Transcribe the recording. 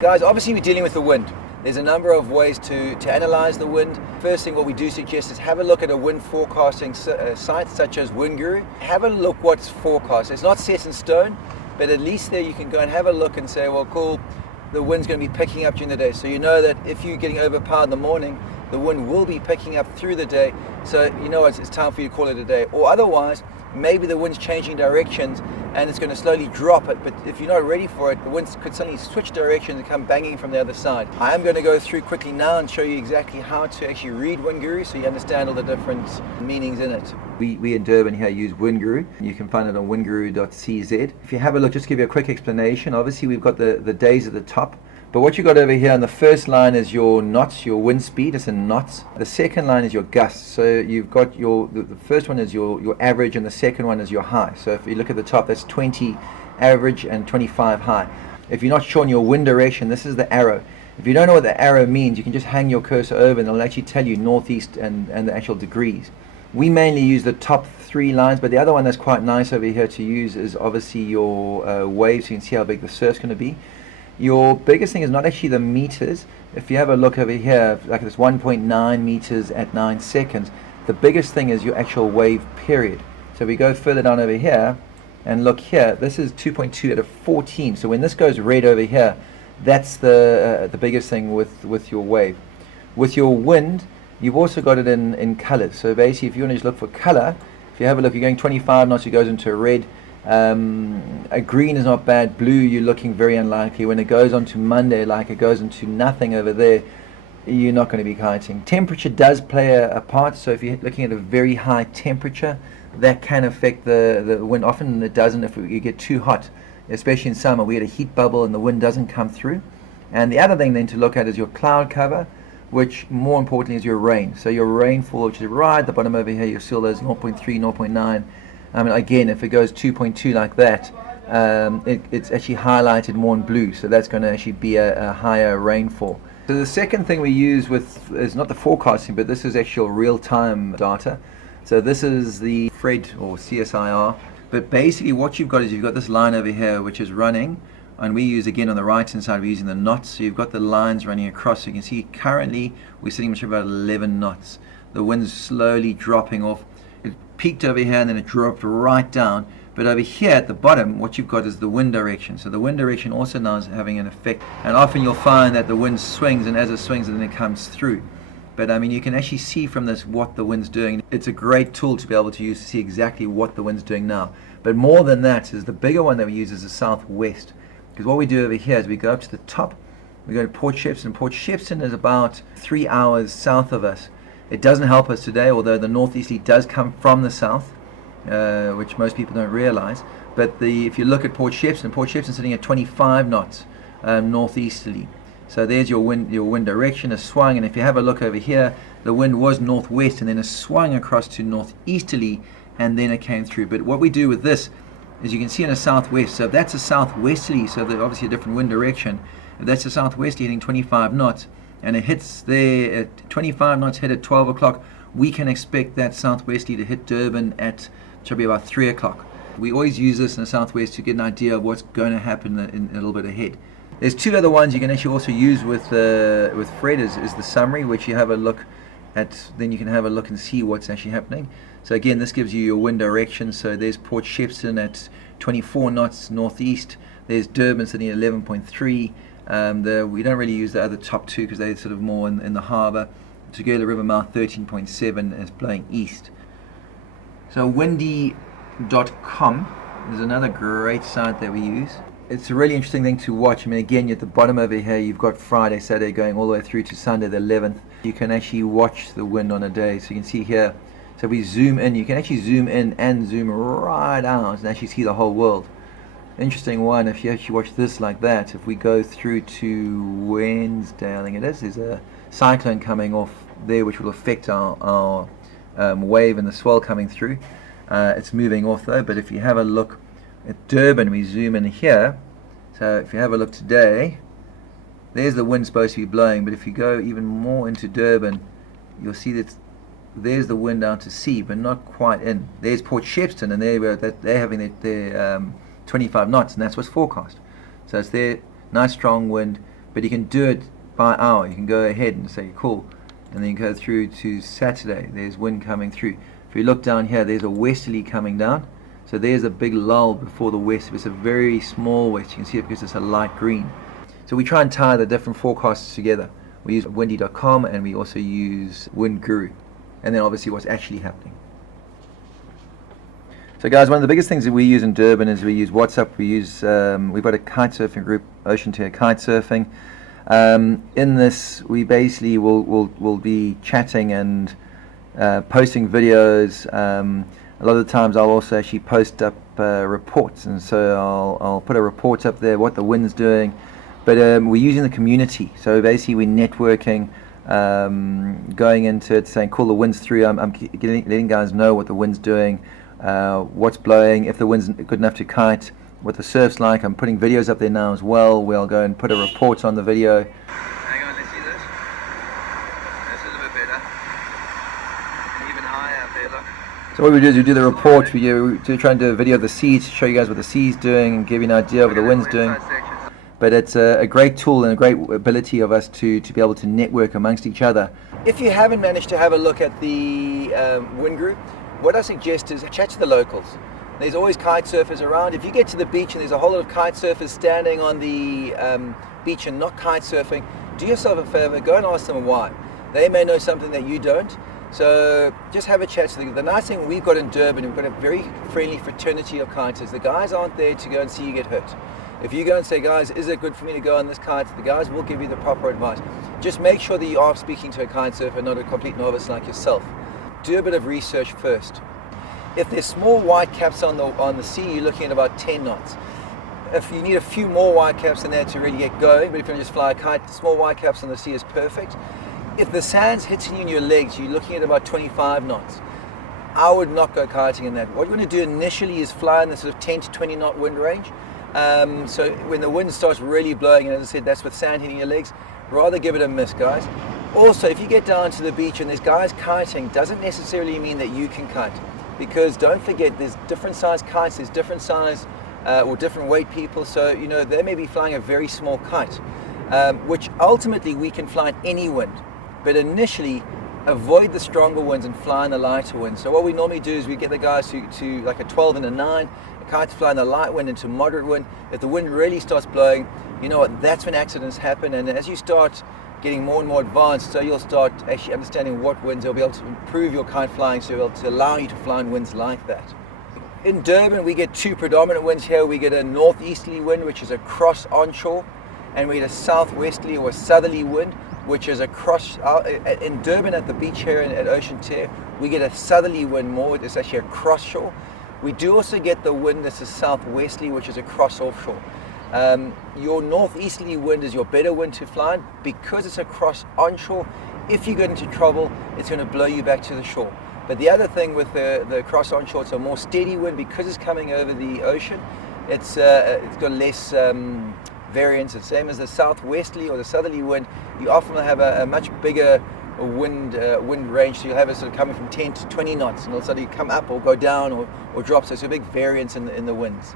Guys, obviously we're dealing with the wind. There's a number of ways to analyze the wind. First thing what we do suggest is have a look at a wind forecasting site such as Wind Guru. Have a look what's forecast. It's not set in stone, but at least there you can go and have a look and say, well, cool, the wind's going to be picking up during the day. So you know that if you're getting overpowered in the morning, the wind will be picking up through the day. So you know it's time for you to call it a day. Or otherwise, maybe the wind's changing directions and it's going to slowly drop it, but if you're not ready for it, the wind could suddenly switch directions and come banging from the other side. I am going to go through quickly now and show you exactly how to actually read Wind Guru so you understand all the different meanings in it. We in Durban here use Wind Guru. You can find it on windguru.cz. If you have a look, just to give you a quick explanation, obviously we've got the days at the top. But what you got over here on the first line is your knots, your wind speed, it's in knots. The second line is your gusts. So you've got the first one is your average and the second one is your high. So if you look at the top, that's 20 average and 25 high. If you're not sure on your wind direction, this is the arrow. If you don't know what the arrow means, you can just hang your cursor over and it'll actually tell you northeast and the actual degrees. We mainly use the top three lines, but the other one that's quite nice over here to use is obviously your waves. So you can see how big the surf's going to be. Your biggest thing is not actually the meters. If you have a look over here, like this 1.9 meters at 9 seconds, the biggest thing is your actual wave period. So if we go further down over here and look here, this is 2.2 at a 14. So when this goes red over here, that's the biggest thing with your wave. With your wind, you've also got it in colors. So basically, if you want to just look for color, if you have a look, you're going 25 knots, it goes into a red. A green is not bad. Blue, you're looking very unlikely. When it goes on to Monday, like it goes into nothing over there, you're not going to be kiting. Temperature does play a part. So if you're looking at a very high temperature, that can affect the wind. Often it doesn't if you get too hot, especially in summer. We get a heat bubble and the wind doesn't come through. And the other thing then to look at is your cloud cover, which more importantly is your rain. So your rainfall, which is right at the bottom over here, you'll see all those 0.3, 0.9. I mean, again, if it goes 2.2 like that, it's actually highlighted more in blue, so that's going to actually be a higher rainfall. So the second thing we use is not the forecasting, but this is actual real-time data. So this is the Fred or CSIR, but basically what you've got is you've got this line over here which is running, and we use again on the right hand side we're using the knots, so you've got the lines running across. So you can see currently we're sitting at about 11 knots. The wind's slowly dropping off. It peaked over here and then it dropped right down, but over here at the bottom what you've got is the wind direction. So the wind direction also now is having an effect, and often you'll find that the wind swings, and as it swings then it comes through. But I mean, you can actually see from this what the wind's doing. It's a great tool to be able to use to see exactly what the wind's doing now. But more than that is the bigger one that we use is the southwest, because what we do over here is we go up to the top, we go to Port Shepstone. Port Shepstone is about 3 hours south of us. It doesn't help us today, although the northeasterly does come from the south, which most people don't realize. But if you look at Port Shepstone's sitting at 25 knots northeasterly. So there's your wind direction, has swung, and if you have a look over here, the wind was northwest and then it swung across to northeasterly and then it came through. But what we do with this is you can see in a southwest, so if that's a southwesterly, so there's obviously a different wind direction. If that's a southwesterly hitting 25 knots, and it hits there at 25 knots, hit at 12 o'clock, we can expect that southwesterly to hit Durban at, should be about 3 o'clock. We always use this in the southwest to get an idea of what's going to happen in a little bit ahead. There's two other ones you can actually also use with Fred is the summary, which you have a look at, then you can have a look and see what's actually happening. So again, this gives you your wind direction. So there's Port Shepstone at 24 knots northeast. There's Durban sitting at 11.3. We don't really use the other top two because they're sort of more in the harbour. Together River mouth 13.7 is blowing east. So windy.com is another great site that we use. It's a really interesting thing to watch. I mean, again, at the bottom over here you've got Friday, Saturday going all the way through to Sunday the 11th. You can actually watch the wind on a day. So you can see here, so we zoom in, you can actually zoom in and zoom right out and actually see the whole world. Interesting one, if you actually watch this like that, if we go through to Wednesday, I think it is, there's a cyclone coming off there which will affect our wave and the swell coming through. It's moving off though, but if you have a look at Durban, we zoom in here, so if you have a look today, there's the wind supposed to be blowing, but if you go even more into Durban, you'll see that there's the wind out to sea, but not quite in. There's Port Shepstone, and they're having their 25 knots, and that's what's forecast. So it's there, nice strong wind, but you can do it by hour. You can go ahead and say cool, and then go through to Saturday. There's wind coming through. If you look down here, there's a westerly coming down. So there's a big lull before the west. It's a very small west. You can see it because it's a light green. So we try and tie the different forecasts together. We use windy.com and we also use Wind Guru, and then obviously what's actually happening. So guys, one of the biggest things that we use in Durban is we use WhatsApp. We use we've got a kite surfing group, Ocean2air Kite Surfing. In this, we basically will be chatting and posting videos. A lot of the times I'll also actually post up reports, and so I'll put a report up there, what the wind's doing. But we're using the community, so basically we're networking, going into it, saying, cool, the wind's through. I'm letting guys know what the wind's doing, what's blowing, if the wind's good enough to kite, what the surf's like. I'm putting videos up there now as well. We'll go and put a report on the video. Hang on, let's see this. This is a bit better. And even higher up there, look. So what we do is we do the report. We try and do a video of the seas to show you guys what the sea's doing and give you an idea of what the wind's doing. But it's a great tool and a great ability of us to be able to network amongst each other. If you haven't managed to have a look at the Wind Group, what I suggest is chat to the locals. There's always kite surfers around. If you get to the beach and there's a whole lot of kite surfers standing on the beach and not kite surfing, do yourself a favor, go and ask them why. They may know something that you don't. So just have a chat to them. The nice thing we've got in Durban, we've got a very friendly fraternity of kiters. The guys aren't there to go and see you get hurt. If you go and say, guys, is it good for me to go on this kite? The guys will give you the proper advice. Just make sure that you are speaking to a kite surfer, not a complete novice like yourself. Do a bit of research first. If there's small white caps on the sea, you're looking at about 10 knots. If you need a few more white caps in there to really get going, but if you just fly a kite, small white caps on the sea is perfect. If the sand's hitting you in your legs, you're looking at about 25 knots. I would not go kiting in that. What you want to do initially is fly in the sort of 10 to 20 knot wind range. So when the wind starts really blowing, and as I said, that's with sand hitting your legs, rather give it a miss, guys. Also, if you get down to the beach and there's guys kiting, doesn't necessarily mean that you can kite. Because don't forget, there's different size kites, there's different size or different weight people. So, you know, they may be flying a very small kite, which ultimately we can fly in any wind. But initially, avoid the stronger winds and fly in the lighter winds. So what we normally do is we get the guys to like a 12 and a 9, kites fly in the light wind into moderate wind. If the wind really starts blowing, you know what, that's when accidents happen. And as you start getting more and more advanced, so you'll start actually understanding what winds, you'll be able to improve your kite flying, so you'll be able to allow you to fly in winds like that. In Durban, we get two predominant winds here. We get a northeasterly wind, which is a cross onshore, and we get a southwesterly or southerly wind, which is a cross. In Durban at the beach here at Ocean2air, we get a southerly wind more. It's actually a cross shore. We do also get the wind that's a southwesterly, which is a cross offshore. Your northeasterly wind is your better wind to fly in because it's a cross onshore. If you get into trouble, it's going to blow you back to the shore. But the other thing with the cross onshore, it's a more steady wind because it's coming over the ocean. It's got less variance. The same as the southwesterly or the southerly wind. You often have a much bigger wind range, so you'll have it sort of coming from 10 to 20 knots, and all of a sudden you come up or go down or drop. So it's a big variance in the winds.